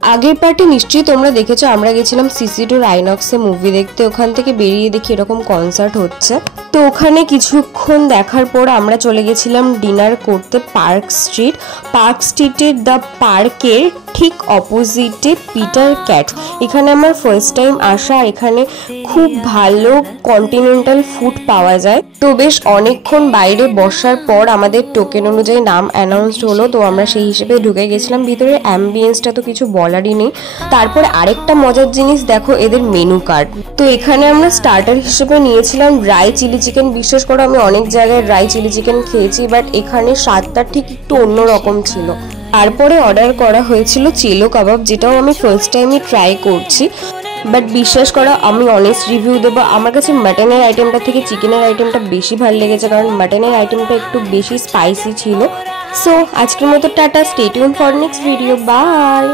আগের পার্টে নিশ্চয়ই তোমরা দেখেছো আমরা গেছিলাম সিসি2 আইনক্সে মুভি দেখতে। ওখান থেকে বেরিয়ে দেখি এরকম কনসার্ট হচ্ছে, তো ওখানে কিছুক্ষণ দেখার পর আমরা চলে গেছিলাম ডিনার করতে পার্ক স্ট্রিটের দ্য পার্কের ঠিক অপোজিটে পিটার ক্যাট। এখানে আমার ফার্স্ট টাইম আসা, আর এখানে খুব ভালো কন্টিনেন্টাল ফুড পাওয়া যায়। তো বেশ অনেকক্ষণ বাইরে বসার পর আমাদের টোকেন অনুযায়ী নাম অ্যানাউন্সড হলো, তো আমরা সেই হিসেবে ঢুকে গেছিলাম ভিতরে। অ্যাম্বিয়েন্সটা তো কিছু বলারই নেই। তারপরে আরেকটা মজার জিনিস দেখো, এদের মেনু কার্ড। তো এখানে আমরা স্টার্টার হিসেবে নিয়েছিলাম ড্রাই চিলি চিকেন। বিশ্বাস করো আমি অনেক জায়গায় ড্রাই চিলি চিকেন খেয়েছি, বাট এখানে স্বাদটা ঠিক একটু অন্যরকম ছিল। তারপরে অর্ডার করা হয়েছিল চেলো কাবাব, যেটাও আমি ফার্স্ট টাইমই ট্রাই করছি। বাট বিশ্বাস করো আমি অনেস্ট রিভিউ দেবো, আমার কাছে মাটনের আইটেমটা থেকে চিকেনের আইটেমটা বেশি ভালো লেগেছে, কারণ মাটনের আইটেমটা একটু বেশি স্পাইসি ছিল। সো আজকের মতো tata, stay tune for next video, by.